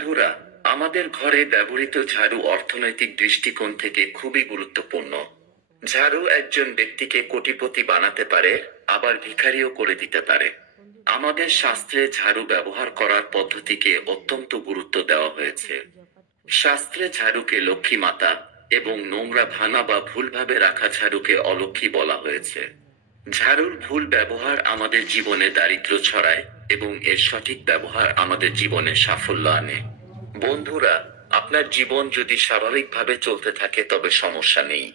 বন্ধুরা, আমাদের ঘরে ব্যবহৃত ঝাড়ু অর্থনৈতিক দৃষ্টিকোণ থেকে খুবই গুরুত্বপূর্ণ। ঝাড়ু একজন ব্যক্তিকে কোটিপতি বানাতে পারে, আবার ভিখারিও করে দিতে পারে। আমাদের শাস্ত্রে ঝাড়ু ব্যবহার করার পদ্ধতিকে অত্যন্ত গুরুত্ব দেওয়া হয়েছে। শাস্ত্রে ঝাড়ুকে লক্ষ্মী মাতা এবং নোংরা ভাঙা বা ভুলভাবে রাখা ঝাড়ুকে অলক্ষ্মী বলা হয়েছে। ঝাড়ুর ভুল ব্যবহার আমাদের জীবনে দারিদ্র্য ছড়ায় এবং এর সঠিক ব্যবহার আমাদের জীবনে সাফল্য আনে। বন্ধুরা, আপনার জীবন যদি স্বাভাবিকভাবে চলতে থাকে তবে সমস্যা নেই।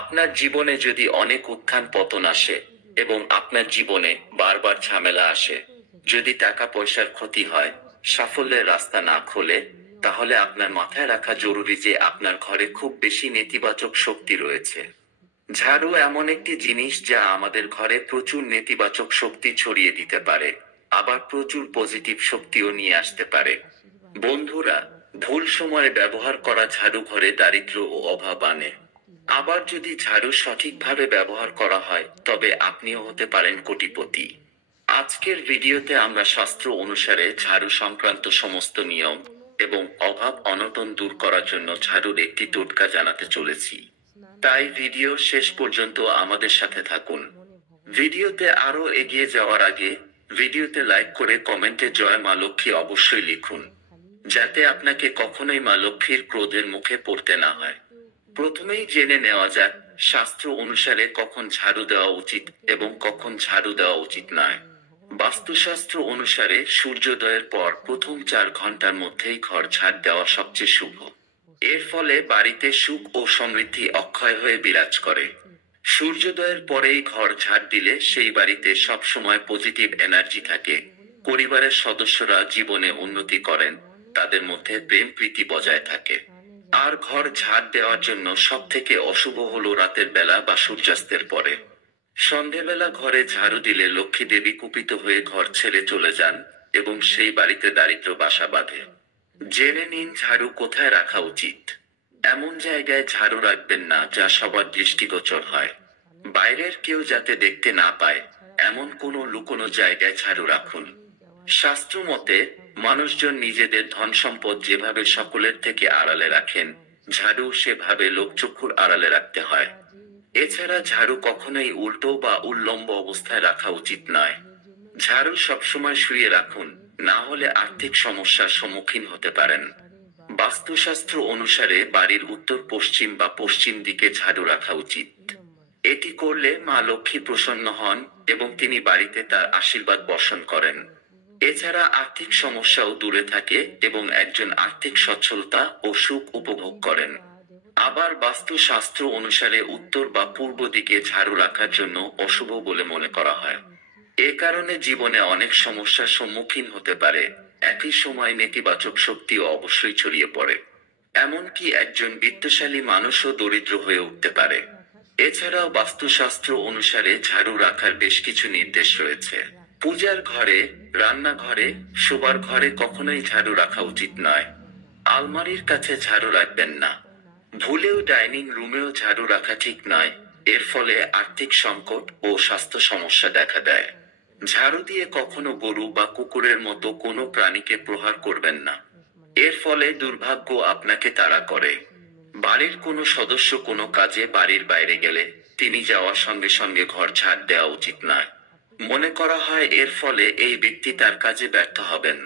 আপনার জীবনে যদি অনেক উত্থান পতন আসে এবং আপনার জীবনে বারবার ঝামেলা আসে, যদি টাকা পয়সার ক্ষতি হয়, সাফল্যের রাস্তা না খোলে, তাহলে আপনার মাথায় রাখা জরুরি যে আপনার ঘরে খুব বেশি নেতিবাচক শক্তি রয়েছে। ঝাড়ু এমন একটি জিনিস যা আমাদের ঘরে প্রচুর নেতিবাচক শক্তি ছড়িয়ে দিতে পারে, আবার প্রচুর পজিটিভ শক্তিও নিয়ে আসতে পারে। বন্ধুরা, ভুল সময়ে ব্যবহার করা ঝাড়ু ঘরে দারিদ্র্য ও অভাব আনে। আবার যদি ঝাড়ু সঠিকভাবে ব্যবহার করা হয় তবে আপনিও হতে পারেন কোটিপতি। আজকের ভিডিওতে আমরা শাস্ত্র অনুসারে ঝাড়ু সংক্রান্ত সমস্ত নিয়ম এবং অভাব অনটন দূর করার জন্য ঝাড়ুর একটি টোটকা জানাতে চলেছি। তাই ভিডিও শেষ পর্যন্ত আমাদের সাথে থাকুন। ভিডিওতে আরো এগিয়ে যাওয়ার আগে ভিডিওতে লাইক করে কমেন্টে জয় মা লক্ষ্মী অবশ্যই লিখুন, যাতে আপনাকে কখনোই মা লক্ষ্মীর ক্রোধের মুখে পড়তে না হয়। প্রথমেই জেনে নেওয়া যাক শাস্ত্র অনুসারে কখন ঝাড়ু দেওয়া উচিত এবং কখন ঝাড়ু দেওয়া উচিত নয়। বাস্তুশাস্ত্র অনুসারে সূর্যোদয়ের পর প্রথম 4 ঘন্টার মধ্যেই ঘর ঝাড় দেওয়া সবচেয়ে শুভ। এর ফলে বাড়িতে সুখ ও সমৃদ্ধি অক্ষয় হয়ে বিরাজ করে। সূর্যোদয়ের পরেই ঘর ঝাড় দিলে সেই বাড়িতে সব সময় পজিটিভ এনার্জি থাকে, পরিবারের সদস্যরা জীবনে উন্নতি করেন, তাদের মধ্যে প্রেম প্রীতি বজায় থাকে। আর ঘর ঝাড় দেওয়ার জন্য সব থেকে অশুভ হলো রাতের বেলা বা সূর্যাস্তের পরে। সন্ধেবেলা ঘরে ঝাড়ু দিলে লক্ষ্মী দেবী কুপিত হয়ে ঘর ছেড়ে চলে যান এবং সেই বাড়িতে দারিদ্র্য বাসা বাঁধে। জেনে নিন ঝাড়ু কোথায় রাখা উচিত। এমন জায়গায় ঝাড়ু রাখবেন না যা সবার দৃষ্টিগোচর হয়। বাইরের কেউ যাতে দেখতে না পায় এমন কোনো লুকোনো জায়গায় ঝাড়ু রাখুন। শাস্ত্র মতে মানুষজন নিজেদের ধন সম্পদ যেভাবে সকলের থেকে আড়ালে রাখেন, ঝাড়ু সেভাবে লোকচক্ষুর আড়ালে রাখতে হয়। এছাড়া ঝাড়ু কখনোই উল্টো বা উল্লম্ব অবস্থায় রাখা উচিত নয়। ঝাড়ু সবসময় শুয়ে রাখুন, না হলে আর্থিক সমস্যার সম্মুখীন হতে পারেন। বাস্তুশাস্ত্র অনুসারে বাড়ির উত্তর পশ্চিম বা পশ্চিম দিকে ঝাড়ু রাখা উচিত। এটি করলে মা লক্ষ্মী প্রসন্ন হন এবং তিনি বাড়িতে তার আশীর্বাদ বর্ষণ করেন। এছাড়া আর্থিক সমস্যাও দূরে থাকে এবং একজন আর্থিক সচ্ছলতা ও সুখ উপভোগ করেন। আবার বাস্তুশাস্ত্র অনুসারে উত্তর বা পূর্ব দিকে ঝাড়ু রাখার জন্য অশুভ বলে মনে করা হয়। এ কারণে জীবনে অনেক সমস্যার সম্মুখীন হতে পারে, একই সময় নেতিবাচক শক্তিও অবশ্যই ছড়িয়ে পড়ে। এমনকি একজন বিত্তশালী মানুষও দরিদ্র হয়ে উঠতে পারে। এছাড়াও বাস্তুশাস্ত্র অনুসারে ঝাড়ু রাখার বেশ কিছু নির্দেশ রয়েছে। পূজার ঘরে, রান্নাঘরে, শোবার ঘরে কখনোই ঝাড়ু রাখা উচিত নয়। আলমারির কাছে ঝাড়ু রাখবেন না। ভুলেও ডাইনিং রুমেও ঝাড়ু রাখা ঠিক নয়, এর ফলে আর্থিক সংকট ও স্বাস্থ্য সমস্যা দেখা দেয়। ঝাড়ু দিয়ে কখনো গরু বা কুকুরের মতো কোনো প্রাণীকে প্রহার করবেন না, এর ফলে দুর্ভাগ্য আপনাকে তাড়া করে। বাড়ির কোনো সদস্য কোনো কাজে বাড়ির বাইরে গেলে তিনি যাওয়ার সঙ্গে সঙ্গে ঘর ঝাড় দেওয়া উচিত নয়। মনে করা হয় এর ফলে এই ব্যক্তি তার কাজে ব্যর্থ হবেন।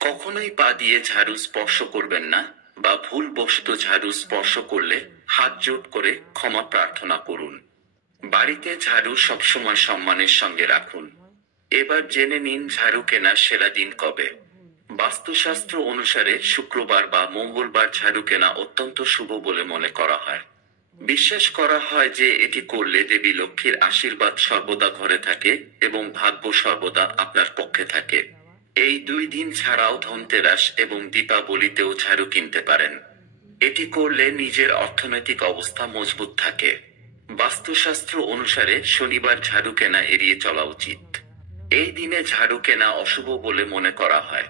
কখনোই পা দিয়ে ঝাড়ু স্পর্শ করবেন না, বা ভুলবশত ঝাড়ু স্পর্শ করলে হাত জোড় করে ক্ষমা প্রার্থনা করুন। বাড়িতে ঝাড়ু সবসময় সম্মানের সঙ্গে রাখুন। এবার জেনে নিন ঝাড়ু কেনার সেরা দিন কবে। বাস্তুশাস্ত্র অনুসারে শুক্রবার বা মঙ্গলবার ঝাড়ু কেনা অত্যন্ত শুভ বলে মনে করা হয়। বিশ্বাস করা হয় যে এটি করলে দেবী লক্ষ্মীর আশীর্বাদ সর্বদা ঘরে থাকে এবং ভাগ্য সর্বদা আপনার পক্ষে থাকে। এই 2 দিন ছাড়াও ধনতেরাস এবং দীপাবলিতেও ঝাড়ু কিনতে পারেন। এটি করলে নিজের অর্থনৈতিক অবস্থা মজবুত থাকে। বাস্তুশাস্ত্র অনুসারে শনিবার ঝাড়ু কেনা এড়িয়ে চলা উচিত। এই দিনে ঝাড়ু কেনা অশুভ বলে মনে করা হয়।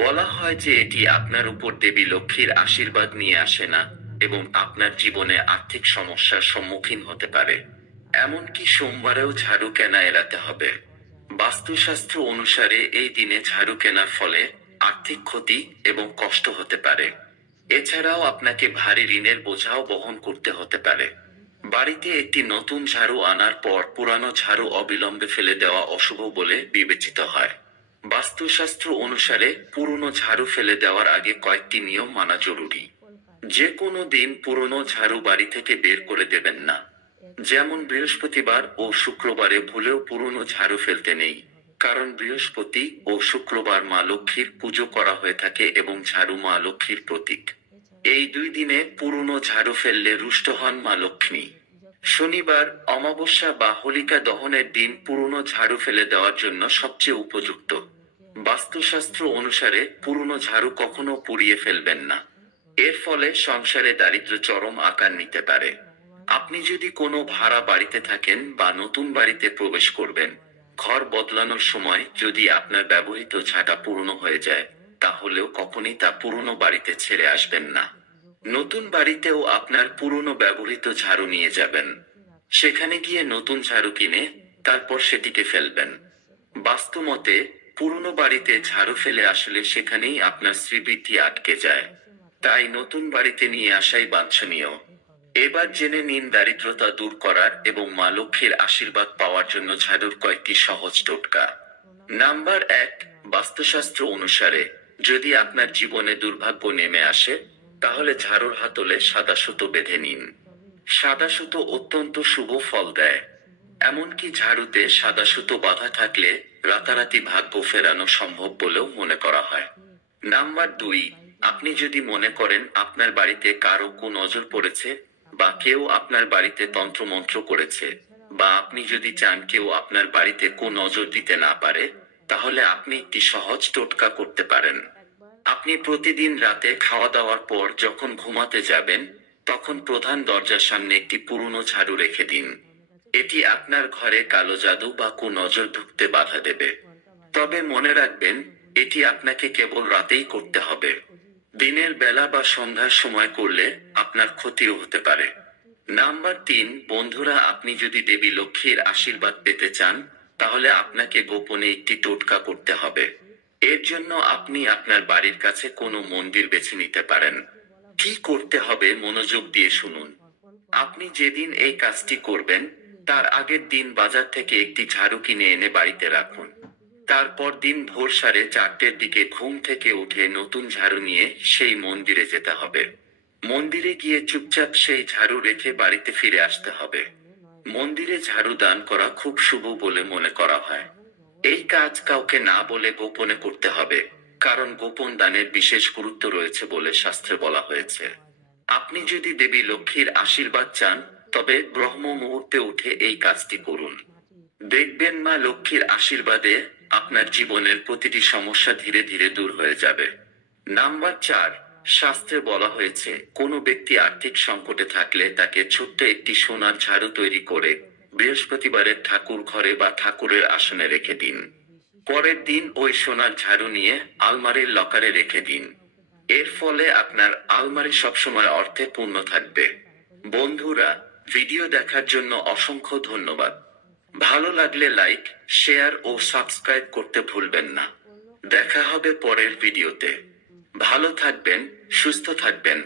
বলা হয় যে এটি আপনার উপর দেবী লক্ষ্মীর আশীর্বাদ নিয়ে আসে না এবং আপনার জীবনে আর্থিক সমস্যার সম্মুখীন হতে পারে। এমনকি সোমবারেও ঝাড়ু কেনা এড়াতে হবে। বাস্তুশাস্ত্র অনুসারে এই দিনে ঝাড়ু কেনার ফলে আর্থিক ক্ষতি এবং কষ্ট হতে পারে। এছাড়াও আপনাকে ভারী ঋণের বোঝাও বহন করতে হতে পারে। বাড়িতে একটি নতুন ঝাড়ু আনার পর পুরানো ঝাড়ু অবিলম্বে ফেলে দেওয়া অশুভ বলে বিবেচিত হয়। বাস্তুশাস্ত্র অনুসারে পুরনো ঝাড়ু ফেলে দেওয়ার আগে কয়েকটি নিয়ম মানা জরুরি। যে কোনো দিন পুরনো ঝাড়ু বাড়ি থেকে বের করে দেবেন না। যেমন বৃহস্পতিবার ও শুক্রবারে ভুলেও পুরনো ঝাড়ু ফেলতে নেই, কারণ বৃহস্পতি ও শুক্রবার মা লক্ষ্মীর পুজো করা হয়ে থাকে এবং ঝাড়ু মা লক্ষ্মীর প্রতীক। এই দুই দিনে পুরনো ঝাড়ু ফেললে রুষ্ট হন মা লক্ষ্মী। শনিবার, অমাবস্যা বা হোলিকা দহনের দিন পুরনো ঝাড়ু ফেলে দেওয়ার জন্য সবচেয়ে উপযুক্ত। বাস্তুশাস্ত্র অনুসারে পুরনো ঝাড়ু কখনো পুড়িয়ে ফেলবেন না। এর ফলে সংসারে দারিদ্র্য চরম আকার নিতে পারে। আপনি যদি কোনো ভাড়া বাড়িতে থাকেন বা নতুন বাড়িতে প্রবেশ করবেন, ঘর বদলানোর সময় যদি আপনার ব্যবহৃত ঝাঁটা পুরনো হয়ে যায়, তাহলেও কখনই তা পুরনো বাড়িতে ছেড়ে আসবেন না। নতুন বাড়িতেও আপনার পুরনো ব্যবহৃত ঝাড়ু নিয়ে যাবেন। সেখানে গিয়ে নতুন ঝাড়ু কিনে তারপর সেটিকে ফেলবেন। বাস্তুমতে পুরনো বাড়িতে ঝাড়ু ফেলে আসলে সেখানেই আপনার শ্রীবৃদ্ধি আটকে যায়। তাই নতুন বাড়িতে নিয়ে আসাই বাঞ্ছনীয়। এবার জেনে নিন দারিদ্রতা দূর করার এবং মা লক্ষ্মীর আশীর্বাদ পাওয়ার জন্য ঝাড়ুর কয়েকটি সহজ টোটকা। নাম্বার 1, বাস্তুশাস্ত্র অনুসারে যদি আপনার জীবনে দুর্ভাগ্য নেমে আসে, তাহলে ঝাড়ুর হাতলে সাদা সুতো বেঁধে নিন। সাদা সুতো অত্যন্ত শুভ ফল দেয়। এমনকি ঝাড়ুতে সাদা সুতো বাঁধা থাকলে রাতারাতি ভাগ্য ফেরানো সম্ভব বলেও মনে করা হয়। নাম্বার 2, আপনি যদি মনে করেন আপনার বাড়িতে কারো কুনজর পড়েছে, বা কেউ আপনার বাড়িতে তন্ত্রমন্ত্র করেছে, বা আপনি যদি চান কেউ আপনার বাড়িতে কুনজর দিতে না পারে, তাহলে আপনি একটি সহজ টোটকা করতে পারেন। আপনি প্রতিদিন রাতে খাওয়া দাওয়ার পর যখন ঘুমাতে যাবেন, তখন প্রধান দরজার সামনে একটি পুরনো ঝাড়ু রেখে দিন। এটি আপনার ঘরে কালো জাদু বা কুনজর ঢুকতে বাধা দেবে। তবে মনে রাখবেন, এটি আপনাকে কেবল রাতেই করতে হবে। দিনের বেলা বা সন্ধ্যার সময় করলে আপনার ক্ষতিও হতে পারে। নাম্বার 3, বন্ধুরা, আপনি যদি দেবী লক্ষ্মীর আশীর্বাদ পেতে চান, তাহলে আপনাকে গোপনে একটি টোটকা করতে হবে। এর জন্য আপনি আপনার বাড়ির কাছে কোনো মন্দির বেছে নিতে পারেন। কি করতে হবে মনোযোগ দিয়ে শুনুন। আপনি যেদিন এই কাজটি করবেন, তার আগের দিন বাজার থেকে একটি ঝাড়ু কিনে এনে বাড়িতে রাখুন। তারপর দিন ভোর 4:30টার দিকে ঘুম থেকে উঠে নতুন ঝাড়ু নিয়ে সেই মন্দিরে যেতে হবে। মন্দিরে গিয়ে চুপচাপ সেই ঝাড়ু রেখে বাড়িতে ফিরে আসতে হবে। মন্দিরে ঝাড়ু দান করা খুব শুভ বলে মনে করা হয়। এই কাজ কাউকে না বলে গোপনে করতে হবে, কারণ গোপন দানের বিশেষ গুরুত্ব রয়েছে বলে শাস্ত্রে বলা হয়েছে। আপনি যদি দেবী লক্ষ্মীর আশীর্বাদ চান, তবে ব্রহ্ম মুহূর্তে উঠে এই কাজটি করুন। দেখবেন মা লক্ষ্মীর আশীর্বাদে আপনার জীবনের প্রতিটি সমস্যা ধীরে ধীরে দূর হয়ে যাবে। নাম্বার 4, শাস্ত্রে বলা হয়েছে কোনো ব্যক্তি আর্থিক সংকটে থাকলে তাকে ছোট্ট একটি সোনার ঝাড়ু তৈরি করে বৃহস্পতিবারের ঠাকুর ঘরে বা ঠাকুরের আসনে রেখে দিন। পরের দিন ওই সোনার ঝাড়ু নিয়ে আলমারির লকারে রেখে দিন। এর ফলে আপনার আলমারি সবসময় অর্থে পূর্ণ থাকবে। বন্ধুরা, ভিডিও দেখার জন্য অসংখ্য ধন্যবাদ। ভালো লাগলে লাইক, শেয়ার ও সাবস্ক্রাইব করতে ভুলবেন না। দেখা হবে পরের ভিডিওতে। ভালো থাকবেন, সুস্থ থাকবেন।